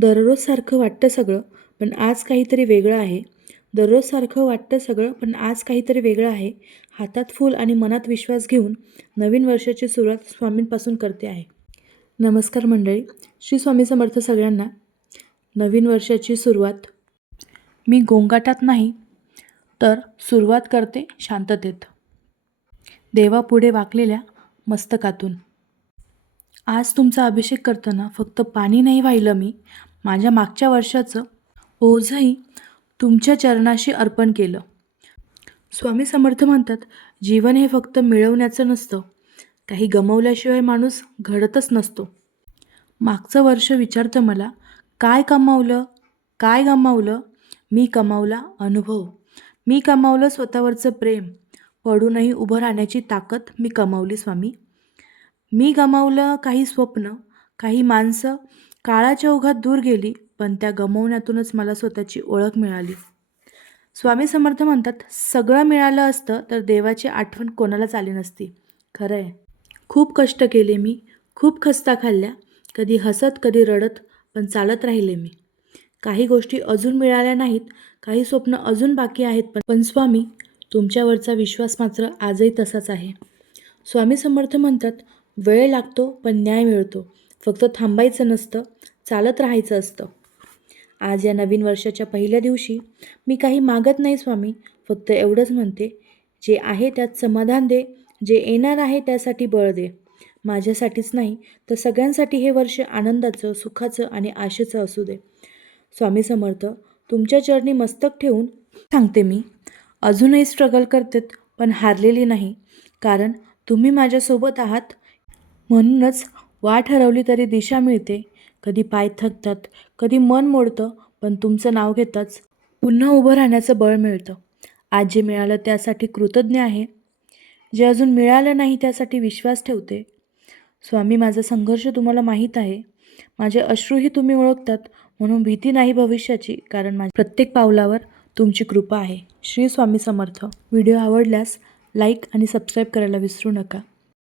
दररोज सारखं वाटतं सगळं, पण आज काहीतरी वेगळं आहे. दररोज सारखं वाटतं सगळं, पण आज काहीतरी वेगळं आहे. हातात फूल आणि मनात विश्वास घेऊन नवीन वर्षाची सुरुवात स्वामींपासून करते आहे. नमस्कार मंडळी, श्री स्वामी समर्थ सगळ्यांना. नवीन वर्षाची सुरुवात मी गोंगाटात नाही, तर सुरुवात करते शांततेत. देवापुढे वाकलेल्या मस्तकातून. आज तुमचा अभिषेक करताना फक्त पाणी नाही वाहिलं मी, माझ्या मागच्या वर्षाचं ओझंही तुमच्या चरणाशी अर्पण केलं. स्वामी समर्थ म्हणतात, जीवन हे फक्त मिळवण्याचं नसतं, काही गमावल्याशिवाय माणूस घडतच नसतो. मागचं वर्ष विचारतं मला, काय कमावलं? काय गमावलं? मी कमावला अनुभव. मी कमावलं स्वतःवरचं प्रेम. पडूनही उभं राहण्याची ताकद मी कमावली स्वामी. मी गमावलं काही स्वप्न, काही माणसं. काळाच्या ओघात दूर गेली, पण त्या गमावण्यातूनच मला स्वतःची ओळख मिळाली. स्वामी समर्थ म्हणतात, सगळं मिळालं असतं तर देवाची आठवण कोणालाच आली नसती. खरं आहे. खूप कष्ट केले मी, खूप खस्ता खाल्ल्या, कधी हसत कधी रडत, पण चालत राहिले मी. काही गोष्टी अजून मिळाल्या नाहीत, काही स्वप्न अजून बाकी आहेत, पण स्वामी, तुमच्यावरचा विश्वास मात्र आजही तसाच आहे. स्वामी समर्थ म्हणतात, वेळ लागतो पण न्याय मिळतो. फक्त थांबायचं नसतं, चालत राहायचं असतं. आज या नवीन वर्षाच्या पहिल्या दिवशी मी काही मागत नाही स्वामी, फक्त एवढंच म्हणते, जे आहे त्यात समाधान दे, जे येणार आहे त्यासाठी बळ दे. माझ्यासाठीच नाही तर सगळ्यांसाठी हे वर्ष आनंदाचं, सुखाचं आणि आशेचं असू दे. स्वामी समर्थ, तुमच्या चरणी मस्तक ठेवून सांगते मी, अजूनही स्ट्रगल करतेत पण हारलेली नाही, कारण तुम्ही माझ्यासोबत आहात. म्हणूनच वाट हरवली तरी दिशा मिळते. कधी पाय थकतात, कधी मन मोडतं, पण तुमचं नाव घेताच पुन्हा उभं राहण्याचं बळ मिळतं. आज जे मिळालं त्यासाठी कृतज्ञ आहे, जे अजून मिळालं नाही त्यासाठी विश्वास ठेवते. स्वामी, माझा संघर्ष तुम्हाला माहीत आहे, माझे अश्रूही तुम्ही ओळखतात, म्हणून भीती नाही भविष्याची, कारण माझ्या प्रत्येक पावलावर तुमची कृपा आहे. श्री स्वामी समर्थ. व्हिडिओ आवडल्यास लाईक आणि सबस्क्राईब करायला विसरू नका.